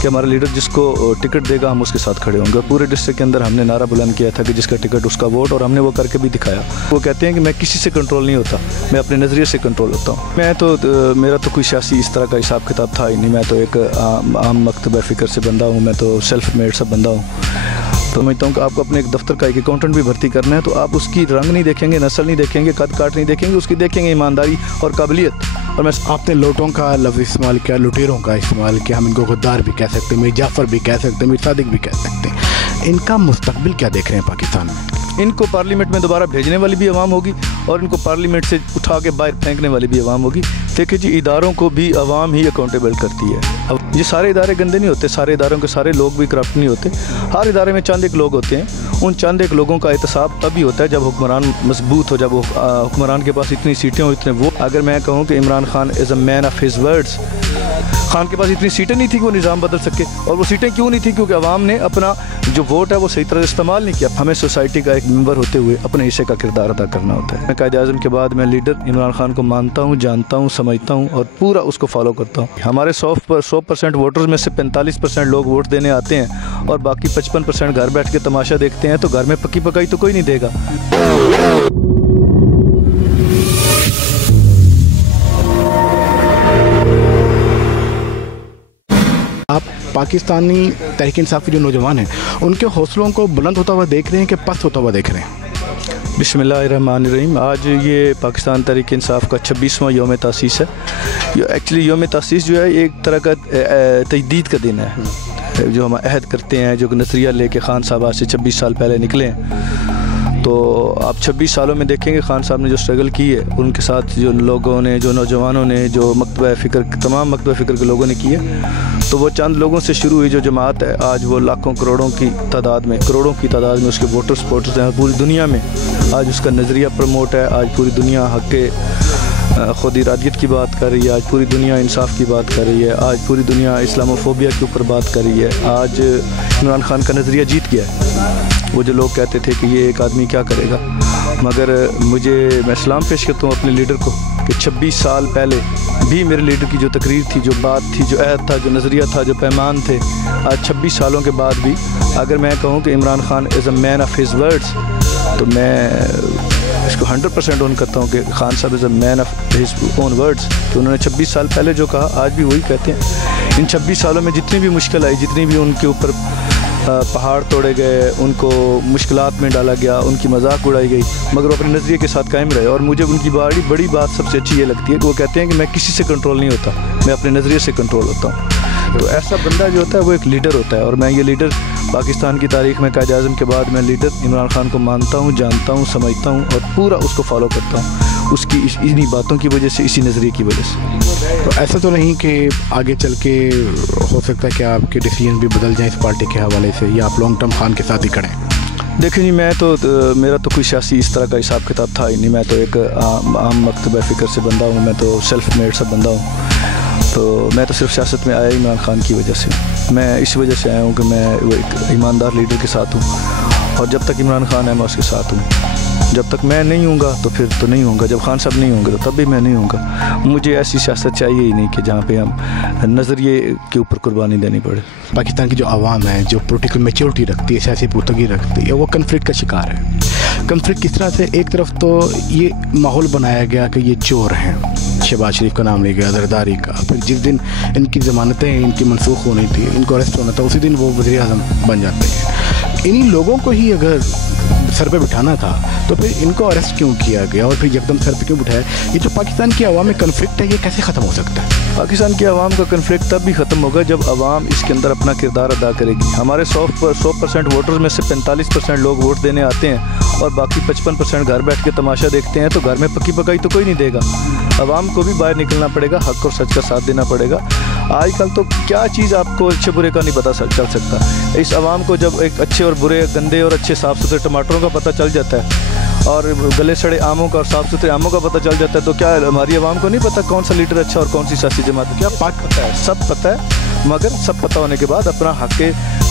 कि हमारा लीडर जिसको टिकट देगा हम उसके साथ खड़े होंगे। पूरे डिस्ट्रिक्ट के अंदर हमने नारा बुलंद किया था कि जिसका टिकट उसका वोट, और हमने वो करके भी दिखाया। वो कहते हैं कि मैं किसी से कंट्रोल नहीं होता, मैं अपने नज़रिए से कंट्रोल होता हूँ। मैं तो मेरा तो कोई सियासी इस तरह का हिसाब किताब था ही नहीं। मैं तो एक आम मकतब फ़िक्र से बंदा हूँ, मैं तो सेल्फ मेड सा बंदा हूँ। तो समझता हूँ कि आपको अपने एक दफ्तर का एक अकाउंटेंट भी भर्ती करना है तो आप उसकी रंग नहीं देखेंगे, नस्ल नहीं देखेंगे, कद काट नहीं देखेंगे, उसकी देखेंगे ईमानदारी और काबिलियत। और मैं आपने लोटों का लफ्ज़ इस्तेमाल किया, लुटेरों का इस्तेमाल किया, हम इनको गद्दार भी कह सकते हैं, मीर जाफ़र भी कह सकते हैं, मीर सादिक भी कह सकते हैं। इनका मुस्तकबिल क्या देख रहे हैं पाकिस्तान में? इनको पार्लियामेंट में दोबारा भेजने वाली भी आवाम होगी और इनको पार्लियामेंट से उठा के बाहर फेंकने वाली भी आवाम होगी। देखिए जी, इदारों को भी आवाम ही अकाउंटेबल करती है। अब ये सारे इदारे गंदे नहीं होते, सारे इदारों के सारे लोग भी करप्ट नहीं होते। हर इदारे में चंद एक लोग होते हैं, उन चंद एक लोगों का एहतसाब तभी होता है जब हुक्मरान मजबूत हो, जब हुक्मरान के पास इतनी सीटें हो, इतने वो। अगर मैं कहूँ कि Imran Khan is a man of his words, Khan के पास इतनी सीटें नहीं थी कि वो निज़ाम बदल सके। और वो सीटें क्यों नहीं थी? क्योंकि अवाम ने अपना जो वोट है वो सही तरह इस्तेमाल नहीं किया। हमें सोसाइटी का एक मेंबर होते हुए अपने हिस्से का किरदार अदा करना होता है। मैं कायद-ए-आज़म के बाद मैं लीडर इमरान खान को मानता हूँ, जानता हूँ, समझता हूँ और पूरा उसको फॉलो करता हूँ। हमारे 100% वोटर्स में से 45% लोग वोट देने आते हैं और बाकी 55% घर बैठ के तमाशा देखते हैं। तो घर में पकी पकाई तो कोई नहीं देगा। आप पाकिस्तानी तहरीक इंसाफ के जो नौजवान हैं उनके हौसलों को बुलंद होता हुआ देख रहे हैं कि पस्त होता हुआ देख रहे हैं? बिस्मिल्लाहिर्रहमानिर्रहीम। आज ये पाकिस्तान तहरीक इंसाफ का 26वां यौम तासीस है। एक्चुअली यौम तासीस जो है एक तरह का तजदीद का दिन है, जो हम अहद करते हैं, जो नज़रिया लेके खान साहब आज से 26 साल पहले निकले हैं। तो आप 26 सालों में देखेंगे खान साहब ने जो स्ट्रगल की है, उनके साथ जो लोगों ने, जो नौजवानों ने, जो मकतब फ़िक्र, तमाम मकतब फ़िक्र के लोगों ने की है। तो वो चंद लोगों से शुरू हुई जो जमात है, आज वो लाखों करोड़ों की तादाद में, करोड़ों की तादाद में उसके वोटर सपोर्टर्स हैं। पूरी दुनिया में आज उसका नज़रिया प्रमोट है। आज पूरी दुनिया हक़ ख़ुद इरादियत की बात कर रही है। आज पूरी दुनिया इंसाफ की बात कर रही है। आज पूरी दुनिया इस्लामोफोबिया के ऊपर बात कर रही है। आज इमरान खान का नज़रिया जीत गया है। वो जो लोग कहते थे कि ये एक आदमी क्या करेगा, मगर मैं सलाम पेश करता हूँ अपने लीडर को कि 26 साल पहले भी मेरे लीडर की जो तकरीर थी, जो बात थी, जो अहद था, जो नज़रिया था, जो पैमान थे, आज 26 सालों के बाद भी अगर मैं कहूँ कि Imran Khan is a man of his words, तो मैं इसको 100% ऑन करता हूँ कि खान साहब is a man of his own words. तो उन्होंने 26 साल पहले जो कहा आज भी वही कहते हैं। इन 26 सालों में जितनी भी मुश्किल आई, जितनी भी उनके ऊपर पहाड़ तोड़े गए, उनको मुश्किलात में डाला गया, उनकी मजाक उड़ाई गई, मगर वो अपने नज़रिए के साथ कायम रहे। और मुझे उनकी बड़ी बात सबसे अच्छी ये लगती है कि वो कहते हैं कि मैं किसी से कंट्रोल नहीं होता, मैं अपने नज़रिए से कंट्रोल होता हूँ। तो ऐसा बंदा जो होता है वो एक लीडर होता है। और मैं ये लीडर पाकिस्तान की तारीख़ में कायद-ए-आज़म के बाद मैं लीडर इमरान खान को मानता हूँ, जानता हूँ, समझता हूँ और पूरा उसको फॉलो करता हूँ, उसकी इन्हीं बातों की वजह से, इसी नज़रिए की वजह से। तो ऐसा तो नहीं कि आगे चल के हो सकता है कि आपके डिसीजन भी बदल जाएं इस पार्टी के हवाले से, या आप लॉन्ग टर्म खान के साथ ही खड़े हैं? देखिए जी, मेरा तो कोई सियासी इस तरह का हिसाब किताब था ही नहीं। मैं तो एक आम मकतब फ़िक्र से बंदा हूँ, मैं तो सेल्फ मेड सा बंदा हूँ। तो मैं तो सिर्फ सियासत में आया इमरान खान की वजह से। मैं इस वजह से आया हूँ कि मैं वो एक ईमानदार लीडर के साथ हूँ, और जब तक इमरान खान है मैं उसके साथ हूँ। जब तक मैं नहीं हूँगा तो फिर तो नहीं हूँगा, जब खान साहब नहीं होंगे तो तब भी मैं नहीं हूँगा। मुझे ऐसी सियासत चाहिए ही नहीं कि जहाँ पे हम नज़रिए के ऊपर कुर्बानी देनी पड़े। पाकिस्तान की जो आवाम है, जो पोलिटिकल मैच्योरिटी रखती है, सियासी पुख्तगी रखती है, वो कन्फ्लिक्ट का शिकार है। कन्फ्लिक्ट किस तरह से? एक तरफ तो ये माहौल बनाया गया कि ये चोर हैं, शहबाज शरीफ का नाम ले गया, जरदारी का, फिर जिस दिन इनकी ज़मानतें इनकी मनसूख होनी थी, इनको अरेस्ट होना था, उसी दिन वो वज़ीर आज़म बन जाते हैं। इन्हीं लोगों को ही अगर सर पे बिठाना था तो फिर इनको अरेस्ट क्यों किया गया और फिर एकदम सर पे क्यों बिठाया? ये जो पाकिस्तान की आवाम में कन्फ्लिक्ट है, ये कैसे ख़त्म हो सकता है? पाकिस्तान की आवाम का कन्फ्लिक्ट तब भी ख़त्म होगा जब आवाम इसके अंदर अपना किरदार अदा करेगी। हमारे 100% वोटर्स में से 45% लोग वोट देने आते हैं और बाकी 55% घर बैठ के तमाशा देखते हैं। तो घर में पकी पकाई तो कोई नहीं देगा। आवाम को भी बाहर निकलना पड़ेगा, हक़ और सच का साथ देना पड़ेगा। आजकल तो क्या चीज़ आपको अच्छे बुरे का नहीं पता चल सकता। इस आवाम को जब एक अच्छे और बुरे, गंदे और अच्छे साफ़ सुथरे टमाटरों का पता चल जाता है और गले सड़े आमों का और साफ़ सुथरे आमों का पता चल जाता है, तो क्या हमारी आवाम को नहीं पता कौन सा लीडर अच्छा और कौन सी सियासी जमात है? क्या पता है? सब पता है, मगर सब पता होने के बाद अपना हक़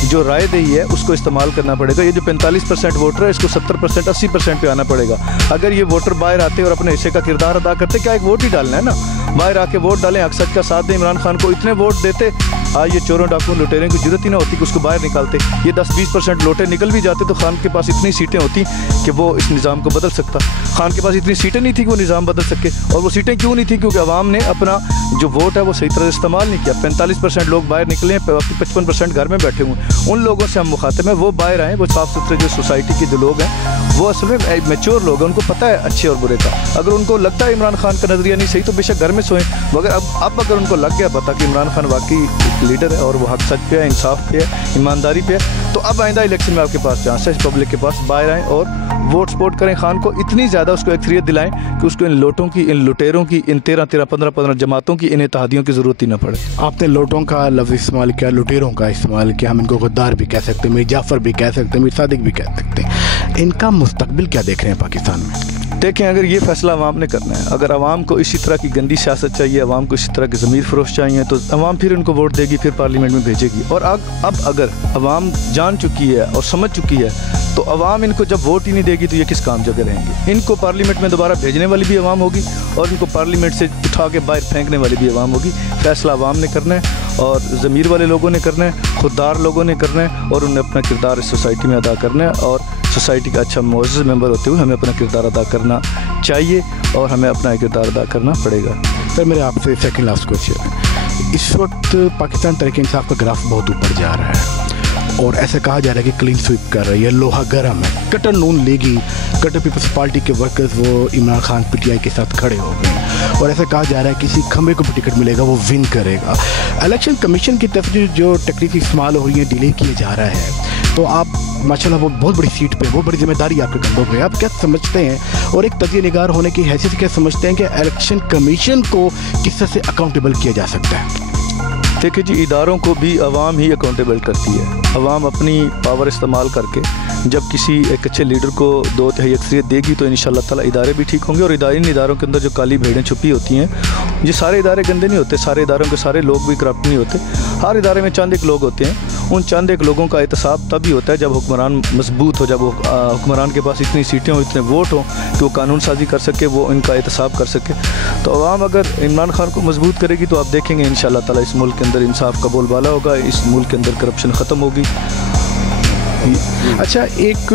जो राय दही है उसको इस्तेमाल करना पड़ेगा। ये जो 45% वोटर है इसको 70% 80% पे आना पड़ेगा। अगर ये वोटर बाहर आते और अपने हिस्से का किरदार अदा करते, क्या एक वोट ही डालना है ना, बाहर आके वोट डालें, हक सच का साथ दें, इमरान खान को इतने वोट देते आज ये चोरों डाकुओं लुटेरों की जरूरत ही ना होती कि उसको बाहर निकालते। ये 10-20% लोटे निकल भी जाते तो खान के पास इतनी सीटें होती कि वो इस निज़ाम को बदल सकता। खान के पास इतनी सीटें नहीं थी कि वो निज़ाम बदल सके। और वो सीटें क्यों नहीं थी? क्योंकि अवाम ने अपना जो वोट है वो सही तरह से इस्तेमाल नहीं किया। 45% लोग बाहर निकले हैं, बाकी 55% घर में बैठे हुए हैं। उन लोगों से हम मुखातिब हैं, वो बाहर आएँ, वो साफ़ सुथरे जो सोसाइटी के जो लोग हैं वो असल में मैच्योर लोग हैं, उनको पता है अच्छे और बुरे का। अगर उनको लगता है इमरान खान का नज़रिया नहीं सही तो बेशक घर में सोएं, मगर अब अगर उनको लग गया पता कि इमरान खान वाकई एक लीडर है और वो हक सच पे है, इंसाफ पे है, ईमानदारी पे है, तो अब आइंदा इलेक्शन में आपके पास चांस है पब्लिक के पास बाहर आएँ और वोट सपोर्ट करें खान को। इतनी ज़्यादा उसको एक्सरियत दिलाएं कि उसको इन लोटों की, इन लुटेरों की, इन 13-13, 15-15 जमातों की, इन इत्तेहादियों की ज़रूरत ही ना पड़े। आपने लोटों का लफ्ज़ इस्तेमाल किया, लुटेरों का इस्तेमाल किया, हम इनको गद्दार भी कह सकते हैं, मीर जाफ़र भी कह सकते हैं, मीर सादिक भी कह सकते हैं। इनका मुस्तकबिल क्या देख रहे हैं पाकिस्तान में? देखें, अगर ये फैसला अवाम ने करना है, अगर अवाम को इसी तरह की गंदी सियासत चाहिए, अवाम को इसी तरह के ज़मीर फरोश चाहिए, तो अवाम फिर उनको वोट देगी, फिर पार्लियामेंट में भेजेगी। और अब अगर अवाम जान चुकी है और समझ चुकी है तो अवाम इनको जब वोट ही नहीं देगी तो ये किस काम जगह रहेंगे। इनको पार्लियामेंट में दोबारा भेजने वाली भी अवाम होगी और इनको पार्लियामेंट से उठा के बाहर फेंकने वाली भी अवाम होगी। फैसला अवाम ने करना है और ज़मीर वाले लोगों ने करना है, खुददार लोगों ने करना है और उन्हें अपना किरदार इस सोसाइटी में अदा करना है। और सोसाइटी का अच्छा मुअज़्ज़ज़ मेंबर होते हुए हमें अपना किरदार अदा करना चाहिए और हमें अपना किरदार अदा करना पड़ेगा। सर, मेरे आपसे सेकंड लास्ट क्वेश्चन, इस वक्त पाकिस्तान तहरीक इंसाफ का ग्राफ बहुत ऊपर जा रहा है और ऐसा कहा जा रहा है कि क्लीन स्वीप कर रही है, लोहा गर्म है। कट्टर नून लीगी, कट्टर पीपल्स पार्टी के वर्कर्स वो इमरान खान PTI के साथ खड़े हो गए और ऐसा कहा जा रहा है किसी खंबे को भी टिकट मिलेगा वो विन करेगा। इलेक्शन कमीशन की तरफ जो टेक्निक इस्तेमाल हो रही है, डिले किए जा रहा है, तो आप माशाल्लाह वो बहुत बड़ी सीट पे, बहुत बड़ी जिम्मेदारी आपके कंधों पे, आप क्या समझते हैं और एक तजिया निगार होने की हैसियत से क्या समझते हैं कि इलेक्शन कमीशन को किस तरह से अकाउंटेबल किया जा सकता है? देखिए जी, इदारों को भी अवाम ही अकाउंटेबल करती है। अवाम अपनी पावर इस्तेमाल करके जब किसी एक अच्छे लीडर को 2/3 अक्सरियत देगी तो इंशाअल्लाह ताला इदारे भी ठीक होंगे। और इन इदारों के अंदर जो काली भेड़ें छुपी होती हैं, ये सारे इदारे गंदे नहीं होते, सारे इदारों के सारे लोग भी करप्ट नहीं होते। हर इदारे में चंद एक लोग होते हैं, उन चंद एक लोगों का एहतसाब तभी होता है जब हुक्मरान मजबूत हो, जब हुक्मरान के पास इतनी सीटें हो, इतने वोट हों कि वो कानून साजी कर सके, वो इनका एहतसाब कर सके। तो अवाम अगर इमरान खान को मजबूत करेगी तो आप देखेंगे इंशाअल्लाह ताला इस मुल्क के अंदर इंसाफ का बोलबाला होगा, इस मुल्क के अंदर करप्शन ख़त्म होगी। अच्छा, एक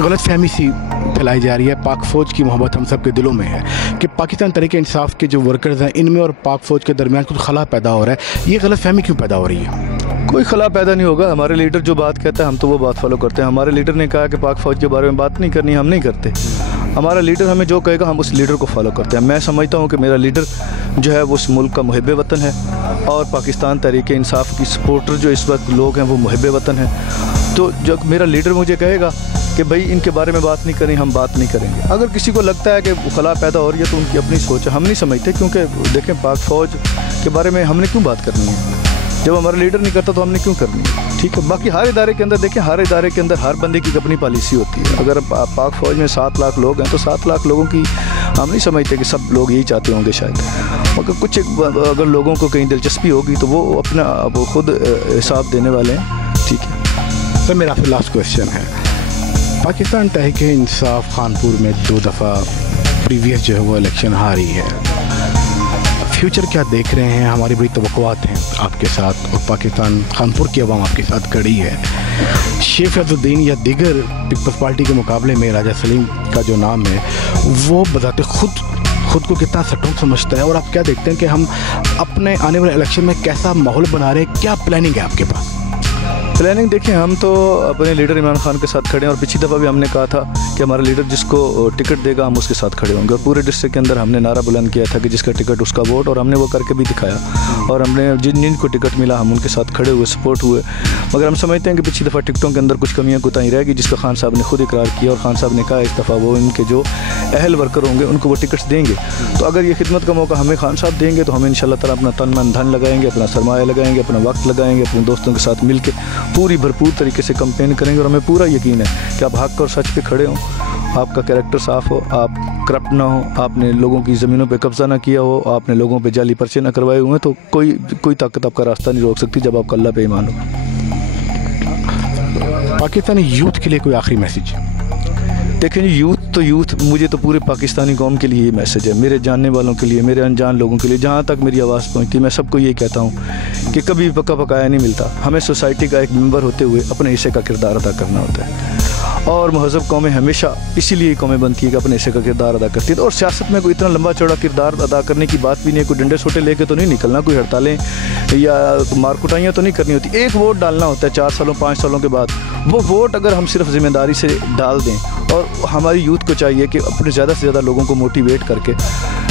गलत फहमी सी फैलाई जा रही है, पाक फ़ौज की मोहब्बत हम सब के दिलों में है कि पाकिस्तान तहरीक इंसाफ के जो वर्कर्स हैं इनमें और पाक फ़ौज के दरमियान कुछ खला पैदा हो रहा है। ये गलत फहमी क्यों पैदा हो रही है? कोई खला पैदा नहीं होगा। हमारे लीडर जो बात कहता है हम तो वो बात फॉलो करते हैं। हमारे लीडर ने कहा कि पाक फ़ौज के बारे में बात नहीं करनी, हम नहीं करते। हमारा लीडर हमें जो कहेगा हम उस लीडर को फॉलो करते हैं। मैं समझता हूँ कि मेरा लीडर जो है वो उस मुल्क का मुहिब वतन है और पाकिस्तान तहरीक इंसाफ की सपोर्टर जो इस वक्त लोग हैं वो मुहिब वतन है। तो जब मेरा लीडर मुझे कहेगा कि भाई इनके बारे में बात नहीं करनी, हम बात नहीं करेंगे। अगर किसी को लगता है कि खला पैदा हो रही है तो उनकी अपनी सोच है, हम नहीं समझते। क्योंकि देखें, पाक फ़ौज के बारे में हमने क्यों बात करनी है? जब हमारा लीडर नहीं करता तो हमने क्यों करनी है? ठीक है। बाकी हर इदारे के अंदर देखें, हर इदारे के अंदर हर बंदे की अपनी पॉलिसी होती है। अगर पाक फ़ौज में 7 लाख लोग हैं तो 7 लाख लोगों की हम नहीं समझते कि सब लोग यही चाहते होंगे शायद, मगर कुछ अगर लोगों को कहीं दिलचस्पी होगी तो वो अपना वो खुद हिसाब देने वाले हैं। ठीक है सर, मेरा फिर लास्ट क्वेश्चन है, पाकिस्तान तहरीक इंसाफ खानपुर में 2 दफ़ा प्रीवियस जो है वो इलेक्शन हारी है, फ्यूचर क्या देख रहे हैं? हमारी बड़ी तवक्कुआत हैं आपके साथ और पाकिस्तान खानपुर की आवाम आपके साथ खड़ी है। शेख अज़ुद्दीन या दीगर पीपल्स पार्टी के मुकाबले में राजा सलीम का जो नाम है वो बताते खुद को कितना सटोक समझता है और आप क्या देखते हैं कि हम अपने आने वाले इलेक्शन में कैसा माहौल बना रहे हैं? क्या प्लानिंग है आपके पास? प्लानिंग देखिए, हम तो अपने लीडर इमरान खान के साथ खड़े हैं और पिछली दफ़ा भी हमने कहा था कि हमारा लीडर जिसको टिकट देगा हम उसके साथ खड़े होंगे। और पूरे डिस्ट्रिक्ट के अंदर हमने नारा बुलंद किया था कि जिसका टिकट उसका वोट, और हमने वो करके भी दिखाया। और हमने जिनको टिकट मिला हम उनके साथ खड़े हुए, सपोर्ट हुए। मगर हम समझते हैं कि पिछली दफ़ा टिकटों के अंदर कुछ कमियाँ कोताही रहेगी, जिसका खान साहब ने खुद इकरार किया और खान साहब ने कहा इस दफ़ा वो इनके जो अहल वर्कर होंगे उनको वो टिकट्स देंगे। तो अगर ये खिदमत का मौका हमें खान साहब देंगे तो हम इंशाअल्लाह ताला अपना तन मन धन लगाएंगे, अपना सरमाया लगाएंगे, अपना वक्त लगाएंगे, अपने दोस्तों के साथ मिल के पूरी भरपूर तरीके से कंपेन करेंगे। और हमें पूरा यकीन है कि आप हक और सच पे खड़े हों, आपका कैरेक्टर साफ़ हो, आप करप्ट ना हो, आपने लोगों की ज़मीनों पे कब्ज़ा ना किया हो, आपने लोगों पे जाली पर्चे ना करवाए हुए हैं, तो कोई ताकत आपका रास्ता नहीं रोक सकती जब आपका अल्लाह पे ईमान हो। पाकिस्तानी यूथ के लिए कोई आखिरी मैसेज? देखें जी, यूथ मुझे तो पूरे पाकिस्तानी कौम के लिए ये मैसेज है, मेरे जानने वालों के लिए, मेरे अनजान लोगों के लिए, जहाँ तक मेरी आवाज़ पहुँचती, मैं सबको ये कहता हूँ कि कभी पका पकाया नहीं मिलता। हमें सोसाइटी का एक मेंबर होते हुए अपने हिस्से का किरदार अदा करना होता है, और महज़ब कौमें हमेशा इसीलिए कौमें बनती है कि अपने हिस्से का किरदार अदा करती है। और सियासत में कोई इतना लंबा चौड़ा किरदार अदा करने की बात भी नहीं है, कोई डंडे सोटे लेके तो नहीं निकलना, कोई हड़तालें या मारकुटाइयाँ तो नहीं करनी होती। एक वोट डालना होता है 4 सालों 5 सालों के बाद। वो वोट अगर हम सिर्फ ज़िम्मेदारी से डाल दें, और हमारी यूथ को चाहिए कि अपने ज़्यादा से ज़्यादा लोगों को मोटिवेट करके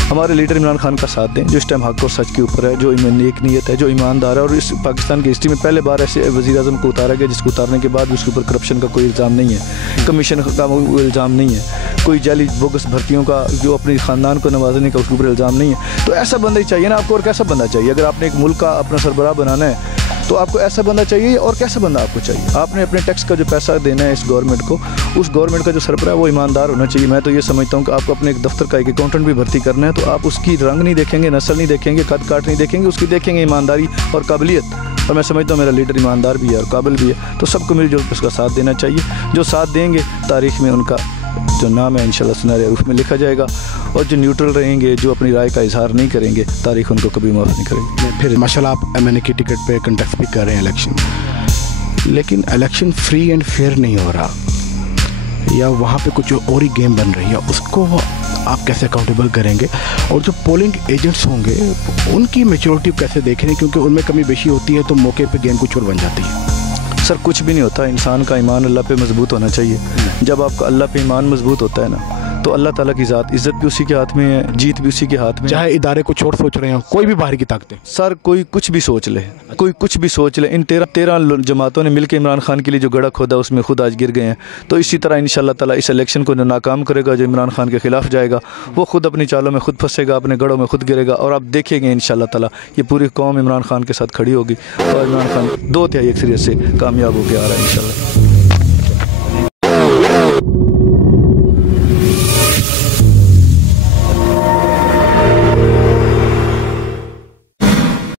हमारे लीडर इमरान खान का साथ दें, जो इस टाइम हक़ और सच के ऊपर है, जो नेक नीयत है, जो ईमानदार है। और इस पाकिस्तान की हिस्ट्री में पहले बार ऐसे वज़ीर-ए-आज़म को उतारा गया जिसको उतारने के बाद उसके ऊपर करप्शन का कोई इल्ज़ाम नहीं है, कमीशन का इल्ज़ाम नहीं है, कोई जाली बोगस भर्तियों का जो अपने ख़ानदान को नवाजने का उसके ऊपर इल्ज़ाम नहीं है। तो ऐसा बंदा ही चाहिए ना आपको, और कैसा बंदा चाहिए? अगर आपने एक मुल्क का अपना सरबराह बनाना है तो आपको ऐसा बंदा चाहिए, और कैसा बंदा आपको चाहिए? आपने अपने टैक्स का जो पैसा देना है इस गवर्नमेंट को, उस गवर्नमेंट का जो सरबराह है वो ईमानदार होना चाहिए। मैं तो ये समझता हूँ कि आपको अपने एक दफ्तर का एक अकाउंटेंट भी भर्ती करना है तो आप उसकी रंग नहीं देखेंगे, नस्ल नहीं देखेंगे, कद काट नहीं देखेंगे, उसकी देखेंगे ईमानदारी और काबिलियत। और मैं समझता हूँ मेरा लीडर ईमानदार भी है और काबिल भी है, तो सबको मिलजुल कर उसका साथ देना चाहिए। जो साथ देंगे तारीख़ में उनका जो नाम है इंशाल्लाह सुनहरे रूप में लिखा जाएगा, और जो न्यूट्रल रहेंगे, जो अपनी राय का इजहार नहीं करेंगे, तारीख़ उनको कभी माफ़ नहीं करेगी। फिर माशाल्लाह आप MNA की टिकट पे कंटेस्ट भी कर रहे हैं इलेक्शन, लेकिन इलेक्शन फ्री एंड फेयर नहीं हो रहा, या वहाँ पे कुछ और ही गेम बन रही है, उसको आप कैसे अकाउंटेबल करेंगे? और जो पोलिंग एजेंट्स होंगे उनकी मैच्योरिटी कैसे देख रहे हैं, क्योंकि उनमें कमी बेशी होती है तो मौके पे गेम कुछ और बन जाती है। सर कुछ भी नहीं होता, इंसान का ईमान अल्लाह पे मजबूत होना चाहिए। जब आपका अल्लाह पे ईमान मजबूत होता है ना, तो अल्लाह ताला की ज़ात, इज़्ज़त भी उसी के हाथ में है, जीत भी उसी के हाथ में। चाहे इदारे कुछ और सोच रहे हो, कोई भी बाहर की ताकतें, सर कोई कुछ भी सोच ले, कोई कुछ भी सोच ले, इन 13 जमातों ने मिलकर इमरान खान के लिए जो गड़ा खोदा उसमें खुद आज गिर गए हैं। तो इसी तरह इंशाअल्लाह ताला इस इलेक्शन को नाकाम करेगा जो इमरान खान के ख़िलाफ़ जाएगा, वो खुद अपनी चालों में खुद फंसेगा, अपने गढ़ों में खुद गिरेगा, और आप देखेंगे इंशाअल्लाह ताला ये पूरी कौम इमरान खान के साथ खड़ी होगी और इमरान खान 2/3 अक्सरियत से कामयाब होकर आ रहा है इंशाअल्लाह।